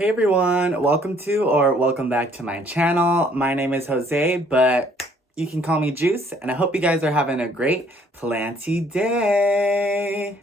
Hey everyone, welcome back to my channel. My name is Jose, but you can call me Juice, and I hope you guys are having a great planty day.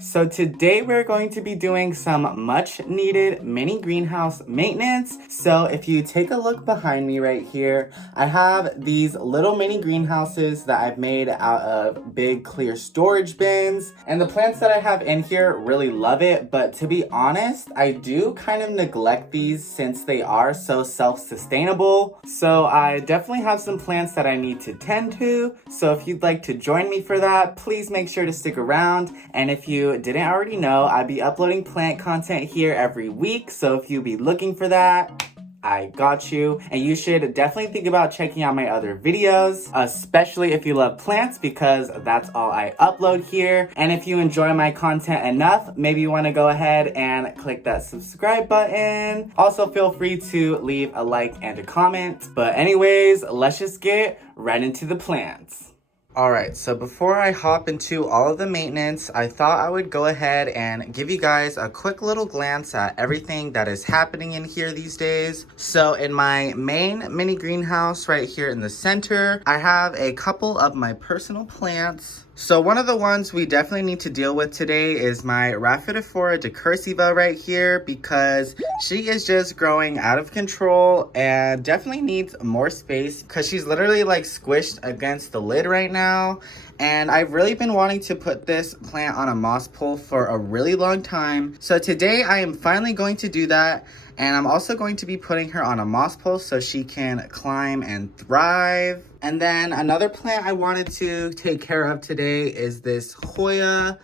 So today we're going to be doing some much needed mini greenhouse maintenance. So if you take a look behind me right here, I have these little mini greenhouses that I've made out of big clear storage bins. And the plants that I have in here really love it. But to be honest, I do kind of neglect these since they are so self-sustainable. So I definitely have some plants that I need to tend to. So if you'd like to join me for that, please make sure to stick around. And if you didn't already know, I'd be uploading plant content here every week, so if you be looking for that, I got you. And you should definitely think about checking out my other videos, especially if you love plants, because that's all I upload here. And if you enjoy my content enough, maybe you want to go ahead and click that subscribe button. Also, feel free to leave a like and a comment. But anyways, let's just get right into the plants. Alright, so before I hop into all of the maintenance, I thought I would go ahead and give you guys a quick little glance at everything that is happening in here these days. So in my main mini greenhouse right here in the center, I have a couple of my personal plants. So one of the ones we definitely need to deal with today is my rhaphidophora decursiva right here, because she is just growing out of control and definitely needs more space because she's literally like squished against the lid right now. And I've really been wanting to put this plant on a moss pole for a really long time. So today I am finally going to do that. And I'm also going to be putting her on a moss pole so she can climb and thrive. And then another plant I wanted to take care of today is this Hoya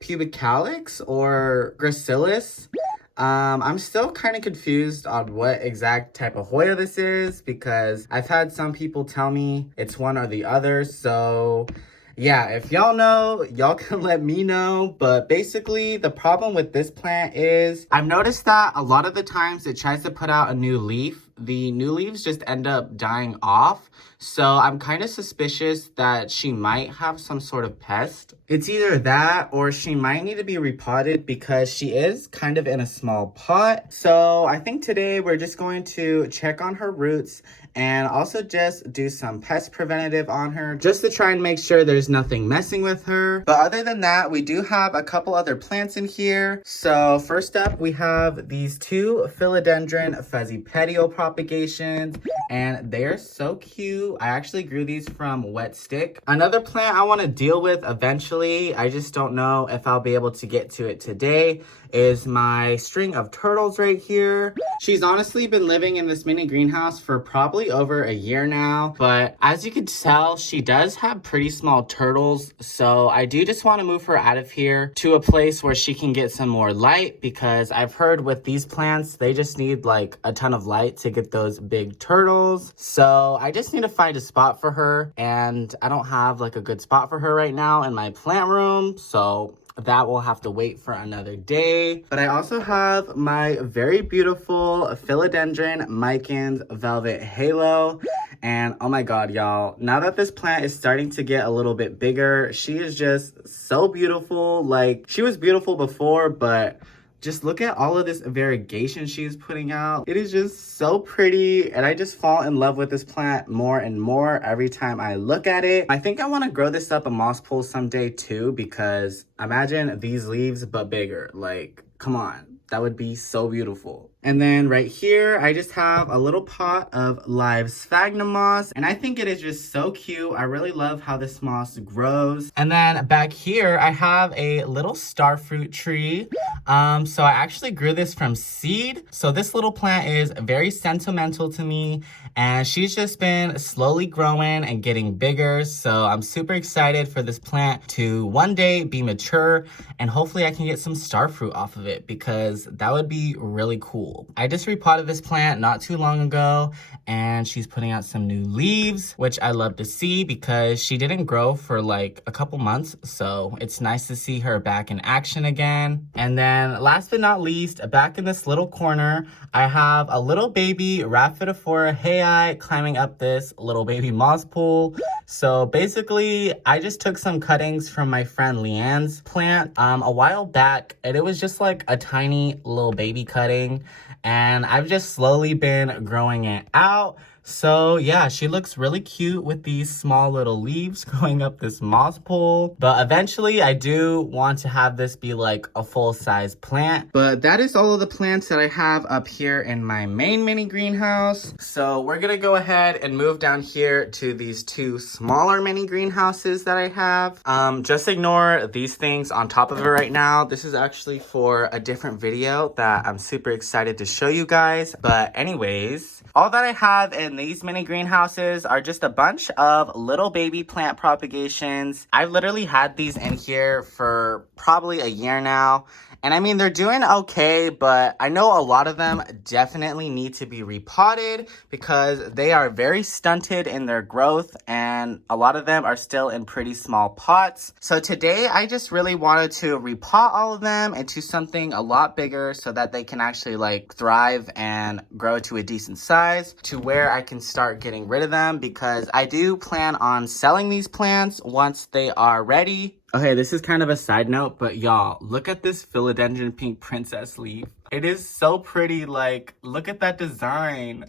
pubicalis or gracilis. I'm still kind of confused on what exact type of Hoya this is because I've had some people tell me it's one or the other. So yeah, if y'all know, y'all can let me know. But basically, the problem with this plant is I've noticed that a lot of the times it tries to put out a new leaf. The new leaves just end up dying off. So I'm kind of suspicious that she might have some sort of pest. It's either that or she might need to be repotted because she is kind of in a small pot. So I think today we're just going to check on her roots and also just do some pest preventative on her just to try and make sure there's nothing messing with her. But other than that, we do have a couple other plants in here. So first up, we have these two philodendron fuzzy petiole propagations, and they're so cute. I actually grew these from wet stick. Another plant I want to deal with eventually, I just don't know if I'll be able to get to it today, is my string of turtles right here. She's honestly been living in this mini greenhouse for probably over a year now, but as you can tell, she does have pretty small turtles, so I do just want to move her out of here to a place where she can get some more light, because I've heard with these plants, they just need like a ton of light to get those big turtles. So I just need to find a spot for her, and I don't have like a good spot for her right now in my plant room, so that will have to wait for another day. But I also have my very beautiful philodendron Micans velvet halo. And oh my god, y'all, now that this plant is starting to get a little bit bigger, she is just so beautiful. Like, she was beautiful before, but just look at all of this variegation she's putting out. It is just so pretty, and I just fall in love with this plant more and more every time I look at it. I think I want to grow this up a moss pole someday too, because imagine these leaves but bigger. Like, come on, that would be so beautiful. And then right here, I just have a little pot of live sphagnum moss, and I think it is just so cute. I really love how this moss grows. And then back here, I have a little starfruit tree. So I actually grew this from seed. So this little plant is very sentimental to me, and she's just been slowly growing and getting bigger. So I'm super excited for this plant to one day be mature, and hopefully I can get some starfruit off of it, because that would be really cool. I just repotted this plant not too long ago, and she's putting out some new leaves, which I love to see because she didn't grow for like a couple months. So it's nice to see her back in action again. And then last but not least, back in this little corner, I have a little baby rhaphidophora climbing up this little baby moss pool. So basically, I just took some cuttings from my friend Leanne's plant a while back, and it was just like a tiny little baby cutting, and I've just slowly been growing it out. So yeah, she looks really cute with these small little leaves going up this moss pole. But eventually I do want to have this be like a full-size plant. But that is all of the plants that I have up here in my main mini greenhouse. So we're gonna go ahead and move down here to these two smaller mini greenhouses that I have. Just ignore these things on top of it right now. This is actually for a different video that I'm super excited to show you guys. But anyways, all that I have in these mini greenhouses are just a bunch of little baby plant propagations. I've literally had these in here for probably a year now. And I mean, they're doing okay, but I know a lot of them definitely need to be repotted because they are very stunted in their growth and a lot of them are still in pretty small pots. So today I just really wanted to repot all of them into something a lot bigger so that they can actually like thrive and grow to a decent size to where I can start getting rid of them because I do plan on selling these plants once they are ready. Okay, this is kind of a side note, but y'all, look at this philodendron pink princess leaf. It is so pretty, like, look at that design.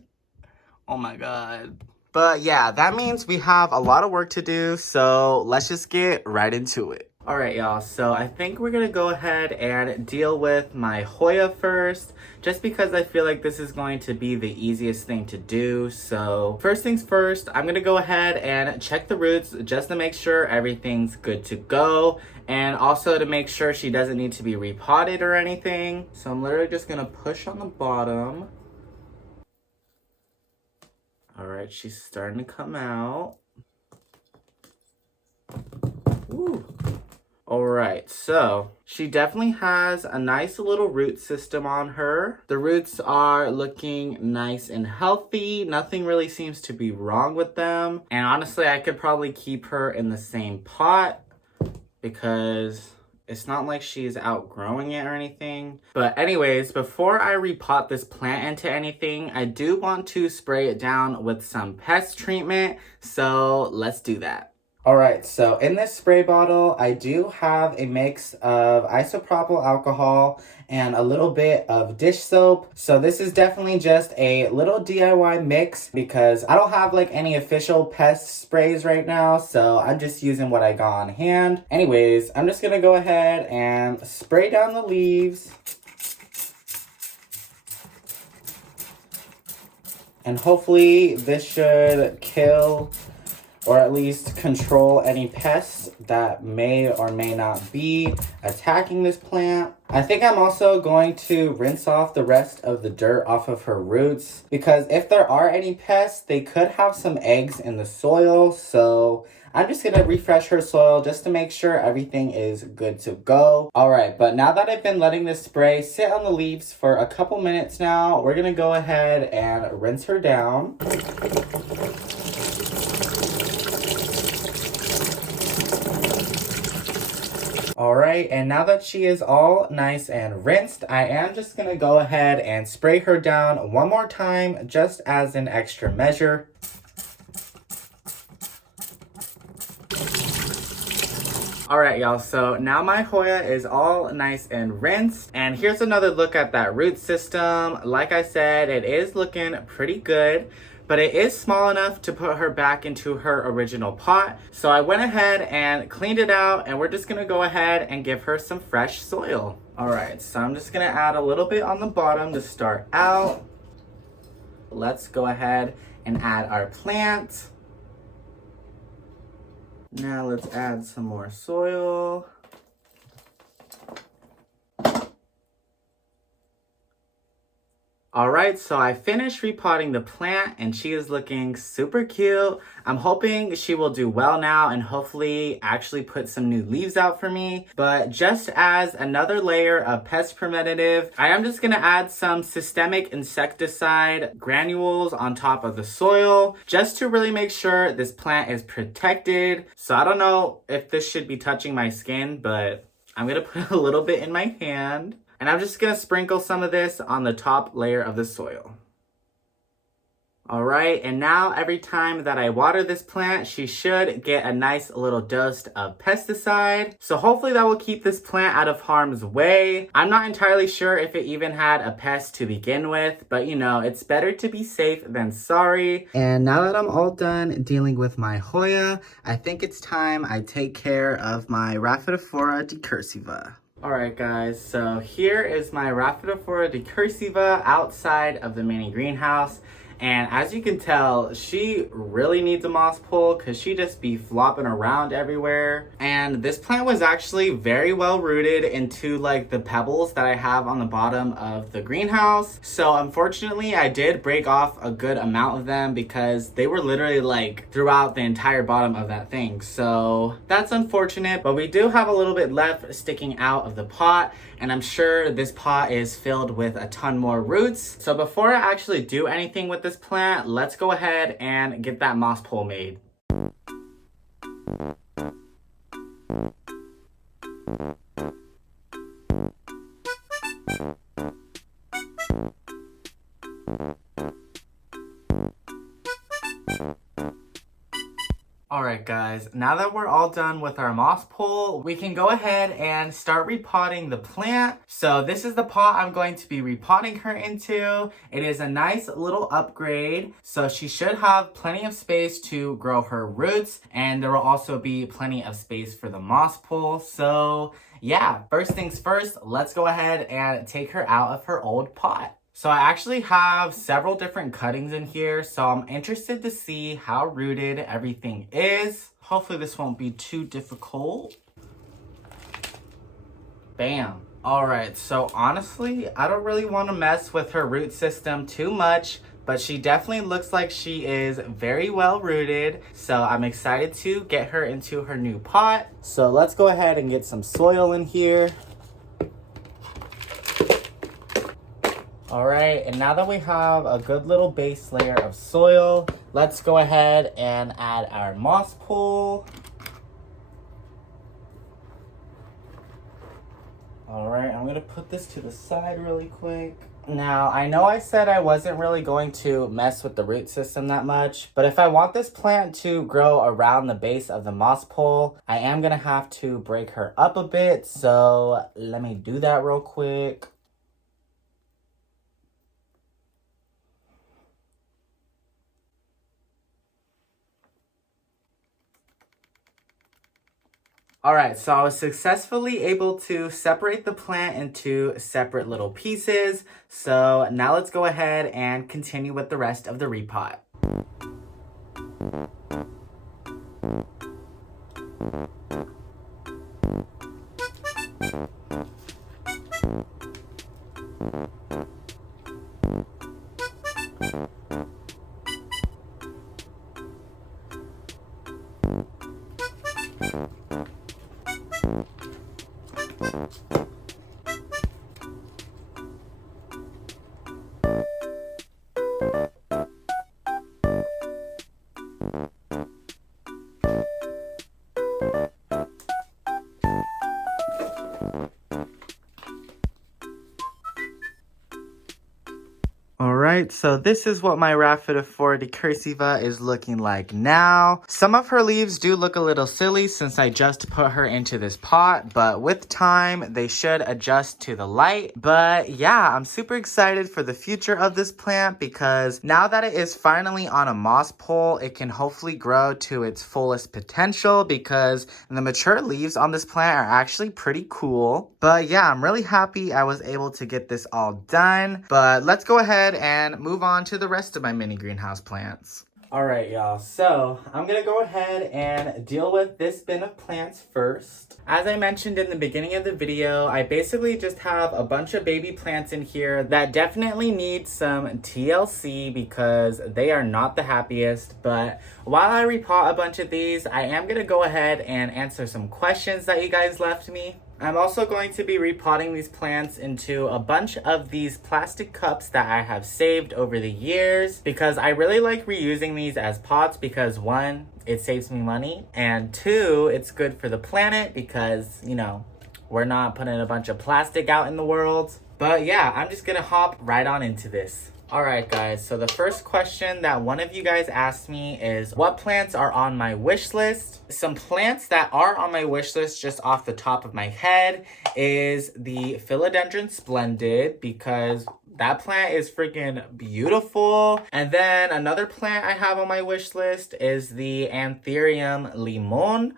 Oh my god. But yeah, that means we have a lot of work to do, so let's just get right into it. All right, y'all, so I think we're gonna go ahead and deal with my Hoya first, just because I feel like this is going to be the easiest thing to do. So first things first, I'm gonna go ahead and check the roots just to make sure everything's good to go, and also to make sure she doesn't need to be repotted or anything. So I'm literally just gonna push on the bottom. All right, she's starting to come out. Ooh. All right, so she definitely has a nice little root system on her. The roots are looking nice and healthy. Nothing really seems to be wrong with them. And honestly, I could probably keep her in the same pot because it's not like she's outgrowing it or anything. But anyways, before I repot this plant into anything, I do want to spray it down with some pest treatment. So let's do that. All right, so in this spray bottle, I do have a mix of isopropyl alcohol and a little bit of dish soap. So this is definitely just a little DIY mix because I don't have like any official pest sprays right now. So I'm just using what I got on hand. Anyways, I'm just gonna go ahead and spray down the leaves. And hopefully this should kill or at least control any pests that may or may not be attacking this plant. I think I'm also going to rinse off the rest of the dirt off of her roots because if there are any pests, they could have some eggs in the soil. So I'm just gonna refresh her soil just to make sure everything is good to go. All right, but now that I've been letting this spray sit on the leaves for a couple minutes now, we're gonna go ahead and rinse her down. All right, and now that she is all nice and rinsed, I am just gonna go ahead and spray her down one more time just as an extra measure. All right, y'all, so now my Hoya is all nice and rinsed. And here's another look at that root system. Like I said, it is looking pretty good, but it is small enough to put her back into her original pot. So I went ahead and cleaned it out, and we're just gonna go ahead and give her some fresh soil. All right, so I'm just gonna add a little bit on the bottom to start out. Let's go ahead and add our plant. Now let's add some more soil. All right, so I finished repotting the plant and she is looking super cute. I'm hoping she will do well now and hopefully actually put some new leaves out for me. But just as another layer of pest preventative, I am just gonna add some systemic insecticide granules on top of the soil just to really make sure this plant is protected. So I don't know if this should be touching my skin, but I'm gonna put a little bit in my hand. And I'm just gonna sprinkle some of this on the top layer of the soil. All right, and now every time that I water this plant, she should get a nice little dose of pesticide. So hopefully that will keep this plant out of harm's way. I'm not entirely sure if it even had a pest to begin with, but you know, it's better to be safe than sorry. And now that I'm all done dealing with my Hoya, I think it's time I take care of my Rhaphidophora decursiva. Alright guys, so here is my Rhaphidophora decursiva outside of the mini greenhouse. And as you can tell, she really needs a moss pull because she just be flopping around everywhere. And this plant was actually very well rooted into like the pebbles that I have on the bottom of the greenhouse. So unfortunately, I did break off a good amount of them because they were literally like throughout the entire bottom of that thing. So that's unfortunate, but we do have a little bit left sticking out of the pot. And I'm sure this pot is filled with a ton more roots. So before I actually do anything with this plant, let's go ahead and get that moss pole made. Alright guys, now that we're all done with our moss pole, we can go ahead and start repotting the plant. So this is the pot I'm going to be repotting her into. It is a nice little upgrade, so she should have plenty of space to grow her roots, and there will also be plenty of space for the moss pole. So yeah, first things first, let's go ahead and take her out of her old pot. So I actually have several different cuttings in here, so I'm interested to see how rooted everything is. Hopefully this won't be too difficult. Bam. Alright, so honestly, I don't really want to mess with her root system too much, but she definitely looks like she is very well rooted, so I'm excited to get her into her new pot. So let's go ahead and get some soil in here. All right, and now that we have a good little base layer of soil, let's go ahead and add our moss pole. All right, I'm gonna put this to the side really quick. Now, I know I said I wasn't really going to mess with the root system that much, but if I want this plant to grow around the base of the moss pole, I am gonna have to break her up a bit, so let me do that real quick. Alright, so I was successfully able to separate the plant into separate little pieces. So now let's go ahead and continue with the rest of the repot. Alright, so this is what my Rhaphidophora decursiva is looking like now. Some of her leaves do look a little silly since I just put her into this pot, but with time, they should adjust to the light. But yeah, I'm super excited for the future of this plant because now that it is finally on a moss pole, it can hopefully grow to its fullest potential because the mature leaves on this plant are actually pretty cool. But yeah, I'm really happy I was able to get this all done. But let's go ahead and move on to the rest of my mini greenhouse plants. Alright y'all, so I'm gonna go ahead and deal with this bin of plants first. As I mentioned in the beginning of the video, I basically just have a bunch of baby plants in here that definitely need some TLC because they are not the happiest. But while I repot a bunch of these, I am gonna go ahead and answer some questions that you guys left me. I'm also going to be repotting these plants into a bunch of these plastic cups that I have saved over the years because I really like reusing these as pots because one, it saves me money, and two, it's good for the planet because, you know, we're not putting a bunch of plastic out in the world. But yeah, I'm just gonna hop right on into this. Alright guys, so the first question that one of you guys asked me is what plants are on my wish list? Some plants that are on my wish list just off the top of my head is the Philodendron Splendid, because that plant is freaking beautiful. And then another plant I have on my wish list is the Anthurium Limon.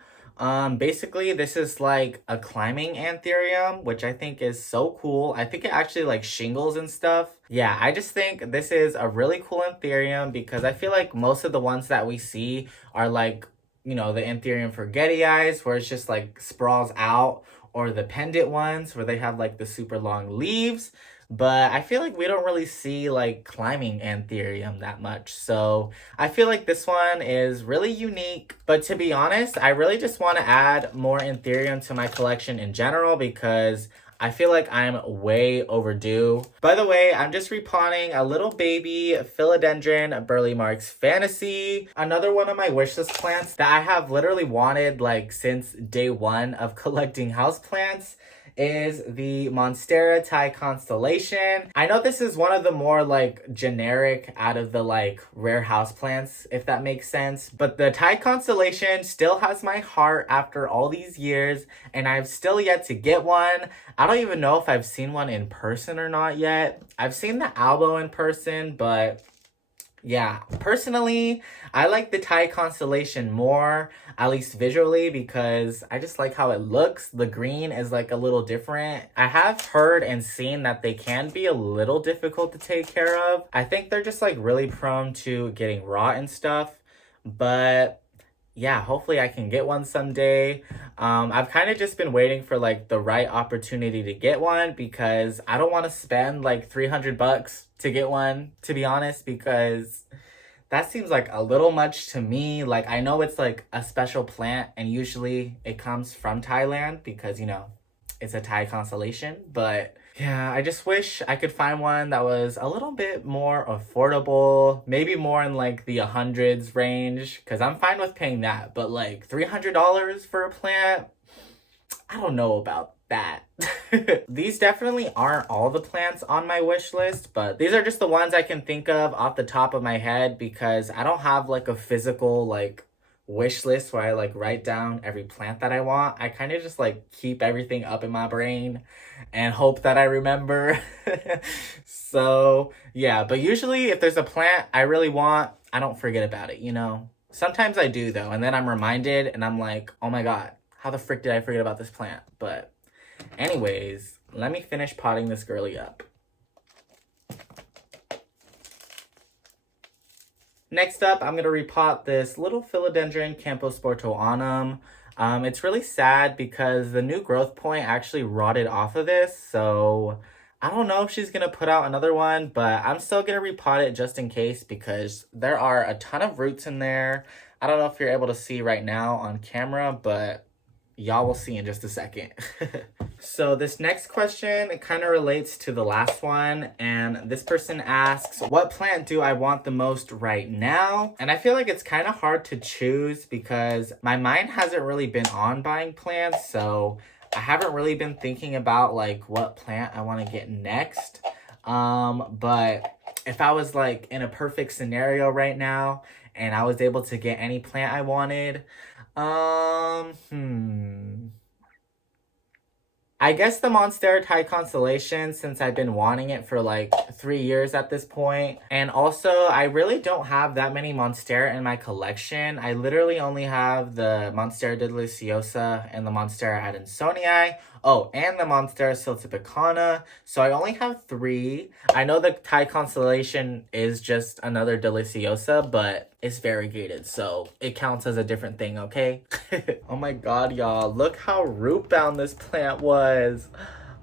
Basically this is like a climbing anthurium, which I think is so cool. I think it actually like shingles and stuff. Yeah, I just think this is a really cool anthurium because I feel like most of the ones that we see are like, you know, the Anthurium forgetii, where it's just like sprawls out, or the pendant ones where they have like the super long leaves. But I feel like we don't really see like climbing anthurium that much. So I feel like this one is really unique. But to be honest, I really just want to add more anthurium to my collection in general because I feel like I'm way overdue. By the way, I'm just repotting a little baby Philodendron Burley Marks Fantasy. Another one of my wishlist plants that I have literally wanted like since day one of collecting houseplants is the Monstera Thai Constellation. I know this is one of the more like generic out of the like rare houseplants, if that makes sense, but the Thai Constellation still has my heart after all these years, and I've still yet to get one. I don't even know if I've seen one in person or not yet. I've seen the Albo in person, but yeah, personally, I like the Thai Constellation more, at least visually, because I just like how it looks. The green is like a little different. I have heard and seen that they can be a little difficult to take care of. I think they're just like really prone to getting rot and stuff, but yeah, hopefully I can get one someday. I've kind of just been waiting for like the right opportunity to get one because I don't want to spend like $300 to get one, to be honest, because that seems like a little much to me. Like, I know it's like a special plant and usually it comes from Thailand because, you know, it's a Thai constellation, but yeah, I just wish I could find one that was a little bit more affordable, maybe more in like the hundreds range, because I'm fine with paying that, but like $300 for a plant, I don't know about that. These definitely aren't all the plants on my wish list, but these are just the ones I can think of off the top of my head because I don't have like a physical like wish list where I like write down every plant that I want. I kind of just like keep everything up in my brain and hope that I remember. So yeah, but usually if there's a plant I really want, I don't forget about it, you know? Sometimes I do though, and then I'm reminded and I'm like, oh my god, how the frick did I forget about this plant? But anyways, let me finish potting this girly up. Next up, I'm going to repot this little Philodendron Camposportoanum. It's really sad because the new growth point actually rotted off of this, so I don't know if she's going to put out another one, but I'm still going to repot it just in case because there are a ton of roots in there. I don't know if you're able to see right now on camera, but y'all will see in just a second. So this next question, it kind of relates to the last one, and this person asks, what plant do I want the most right now? And I feel like it's kind of hard to choose because my mind hasn't really been on buying plants, so I haven't really been thinking about like what plant I want to get next. But if I was like in a perfect scenario right now and I was able to get any plant I wanted, I guess the Monstera Thai Constellation, since I've been wanting it for like 3 years at this point. And also, I really don't have that many Monstera in my collection. I literally only have the Monstera deliciosa and the Monstera adansonii. Oh, and the Monstera siltipicana. So I only have 3. I know the Thai Constellation is just another deliciosa, but it's variegated, so it counts as a different thing, okay? Oh my god, y'all. Look how root bound this plant was.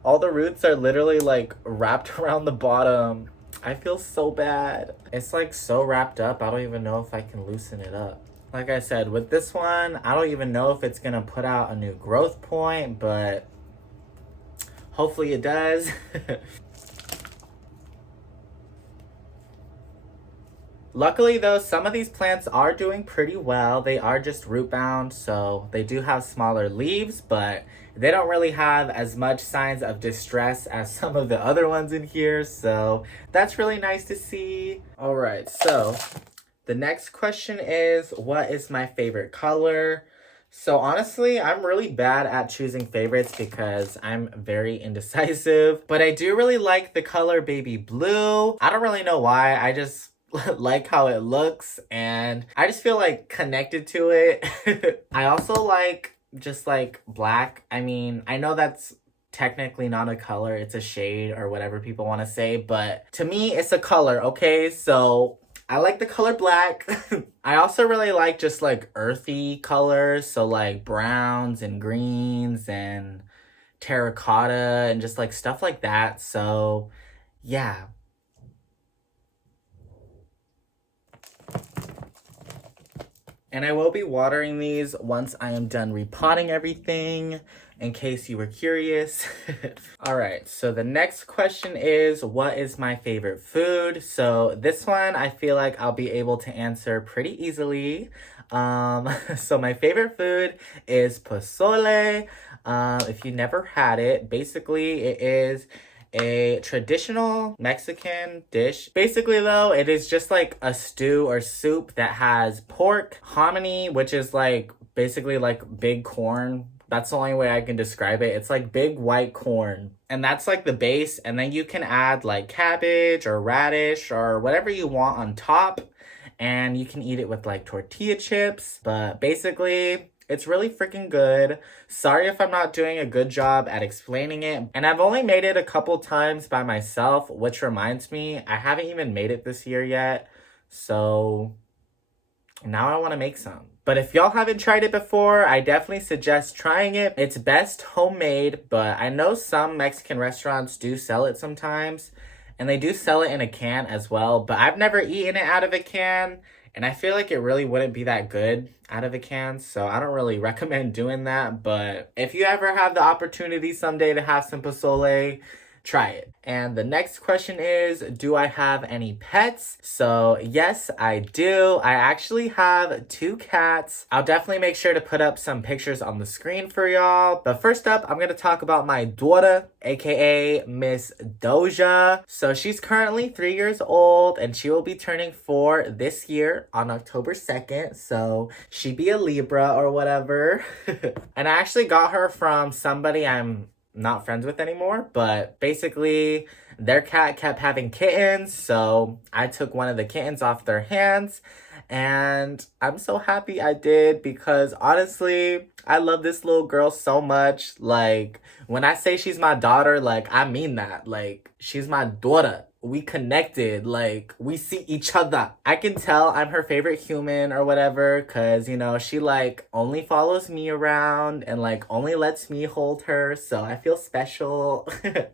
All the roots are literally like wrapped around the bottom. I feel so bad. It's like so wrapped up, I don't even know if I can loosen it up. Like I said, with this one, I don't even know if it's gonna put out a new growth point, but hopefully it does. Luckily though, some of these plants are doing pretty well. They are just root bound, so they do have smaller leaves, but they don't really have as much signs of distress as some of the other ones in here, so that's really nice to see. All right, so the next question is, what is my favorite color? So honestly, I'm really bad at choosing favorites because I'm very indecisive, but I do really like the color baby blue. I don't really know why, I just like how it looks and I just feel like connected to it. I also like just like black. I mean, I know that's technically not a color, it's a shade or whatever people want to say, but to me it's a color, okay? So I like the color black. I also really like just like earthy colors, so like browns and greens and terracotta and just like stuff like that. So yeah. And I will be watering these once I am done repotting everything, in case you were curious. All right, so the next question is, what is my favorite food? So this one, I feel like I'll be able to answer pretty easily. So my favorite food is pozole. If you never had it, basically it is a traditional Mexican dish. Basically though, it is just like a stew or soup that has pork, hominy, which is like basically like big corn. That's the only way I can describe it. It's like big white corn. And that's like the base. And then you can add like cabbage or radish or whatever you want on top. And you can eat it with like tortilla chips. But basically, it's really freaking good. Sorry if I'm not doing a good job at explaining it. And I've only made it a couple times by myself, which reminds me, I haven't even made it this year yet. So now I want to make some. But if y'all haven't tried it before, I definitely suggest trying it. It's best homemade, but I know some Mexican restaurants do sell it sometimes. And they do sell it in a can as well. But I've never eaten it out of a can. And I feel like it really wouldn't be that good out of a can. So I don't really recommend doing that. But if you ever have the opportunity someday to have some pozole, try it. And the next question is, do I have any pets? So yes, I do. I actually have 2 cats. I'll definitely make sure to put up some pictures on the screen for y'all. But first up, I'm gonna talk about my daughter, aka Miss Doja. So she's currently 3 years old and she will be turning 4 this year on October 2nd. So she be a Libra or whatever. And I actually got her from somebody I'm not friends with anymore, but basically their cat kept having kittens, so I took one of the kittens off their hands, and I'm so happy I did because honestly, I love this little girl so much. Like, when I say she's my daughter, like, I mean that. Like, she's my daughter. We connected, like, we see each other. I can tell I'm her favorite human or whatever, because, you know, she, like, only follows me around and, like, only lets me hold her, so I feel special.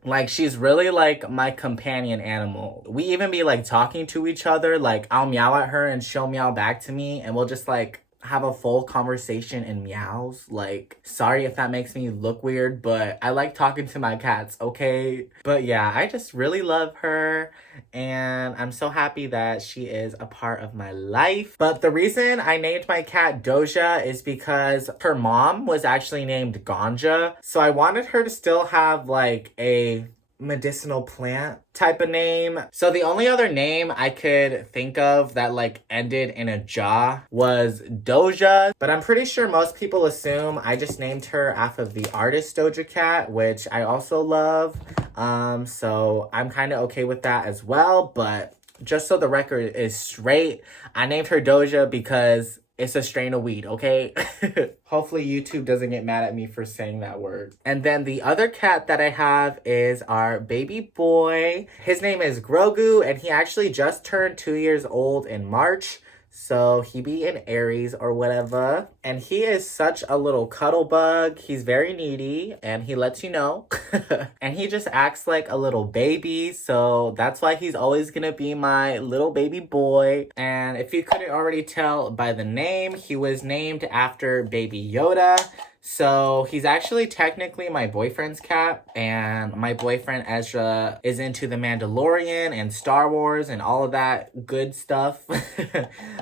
Like, she's really, like, my companion animal. We even be, like, talking to each other, like, I'll meow at her and she'll meow back to me, and we'll just, like, have a full conversation in meows. Like, sorry if that makes me look weird, but I like talking to my cats, okay? But yeah, I just really love her and I'm so happy that she is a part of my life. But the reason I named my cat Doja is because her mom was actually named Ganja, so I wanted her to still have like a medicinal plant type of name. So the only other name I could think of that like ended in a ja was Doja, but I'm pretty sure most people assume I just named her after the artist Doja Cat, which I also love. So I'm kind of okay with that as well, but just so the record is straight, I named her Doja because it's a strain of weed, okay? Hopefully YouTube doesn't get mad at me for saying that word. And then the other cat that I have is our baby boy. His name is Grogu, and he actually just turned 2 years old in March. So he be in Aries or whatever. And he is such a little cuddle bug. He's very needy and he lets you know. And he just acts like a little baby. So that's why he's always gonna be my little baby boy. And if you couldn't already tell by the name, he was named after Baby Yoda. So he's actually technically my boyfriend's cat, and my boyfriend Ezra is into the Mandalorian and Star Wars and all of that good stuff.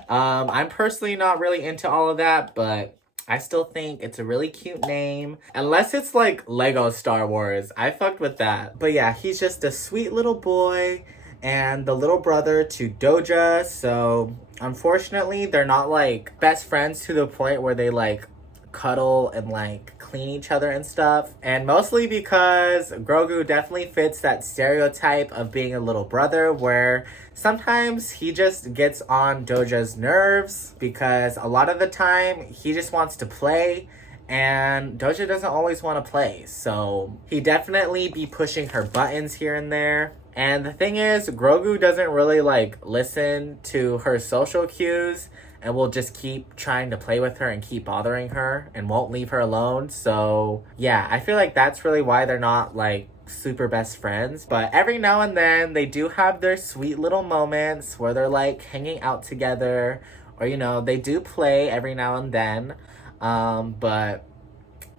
I'm personally not really into all of that, but I still think it's a really cute name. Unless it's like Lego Star Wars. I fucked with that. But yeah, he's just a sweet little boy and the little brother to Doja. So unfortunately, they're not like best friends to the point where they like cuddle and like clean each other and stuff. And mostly because Grogu definitely fits that stereotype of being a little brother where sometimes he just gets on Doja's nerves because a lot of the time he just wants to play and Doja doesn't always want to play. So he definitely be pushing her buttons here and there. And the thing is, Grogu doesn't really like listen to her social cues and will just keep trying to play with her and keep bothering her and won't leave her alone. So yeah, I feel like that's really why they're not like super best friends. But every now and then they do have their sweet little moments where they're like hanging out together, or you know, they do play every now and then. But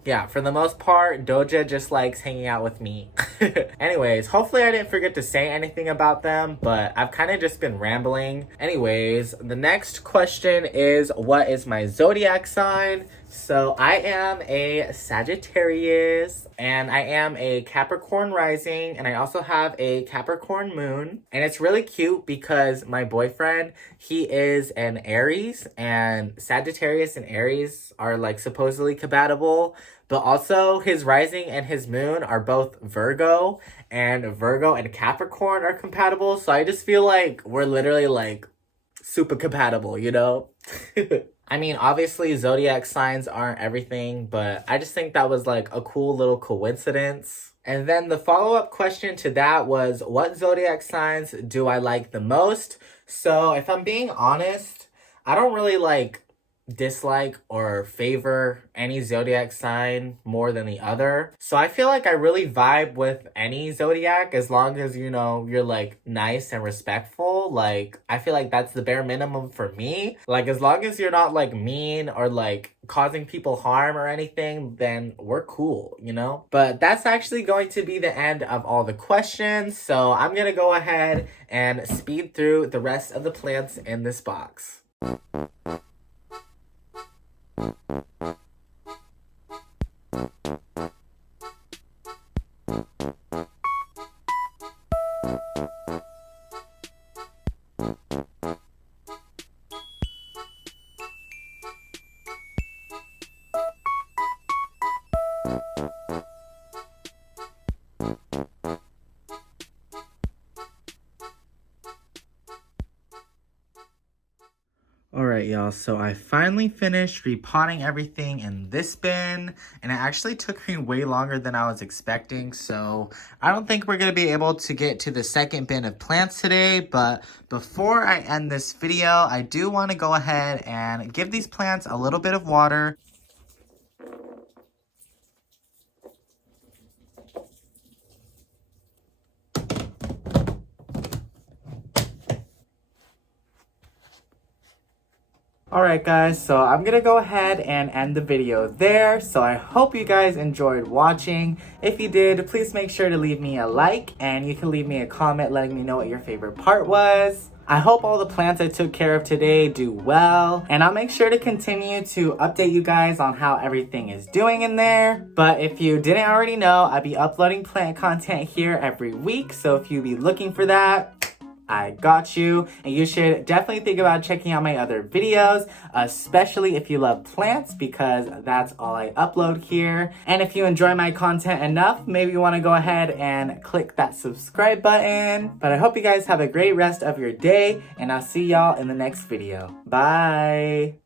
yeah, for the most part, Doja just likes hanging out with me. Anyways, hopefully I didn't forget to say anything about them, but I've kind of just been rambling. Anyways, the next question is, what is my zodiac sign? So I am a Sagittarius, and I am a Capricorn rising, and I also have a Capricorn moon. And it's really cute because my boyfriend, he is an Aries, and Sagittarius and Aries are like supposedly compatible, but also his rising and his moon are both Virgo, and Virgo and Capricorn are compatible. So I just feel like we're literally like super compatible, you know? I mean, obviously zodiac signs aren't everything, but I just think that was like a cool little coincidence. And then the follow-up question to that was, what zodiac signs do I like the most? So if I'm being honest, I don't really like dislike or favor any zodiac sign more than the other. So I feel like I really vibe with any zodiac as long as, you know, you're like nice and respectful. Like, I feel like that's the bare minimum for me. Like, as long as you're not like mean or like causing people harm or anything, then we're cool, you know? But that's actually going to be the end of all the questions. So I'm gonna go ahead and speed through the rest of the plants in this box. Alright y'all, so I finally finished repotting everything in this bin, and it actually took me way longer than I was expecting, so I don't think we're going to be able to get to the second bin of plants today. But before I end this video, I do want to go ahead and give these plants a little bit of water. Alright guys, so I'm gonna go ahead and end the video there. So I hope you guys enjoyed watching. If you did, please make sure to leave me a like, and you can leave me a comment letting me know what your favorite part was. I hope all the plants I took care of today do well, and I'll make sure to continue to update you guys on how everything is doing in there. But if you didn't already know, I'll be uploading plant content here every week, so if you be looking for that, I got you. And you should definitely think about checking out my other videos, especially if you love plants, because that's all I upload here. And if you enjoy my content enough, maybe you want to go ahead and click that subscribe button. But I hope you guys have a great rest of your day, and I'll see y'all in the next video. Bye!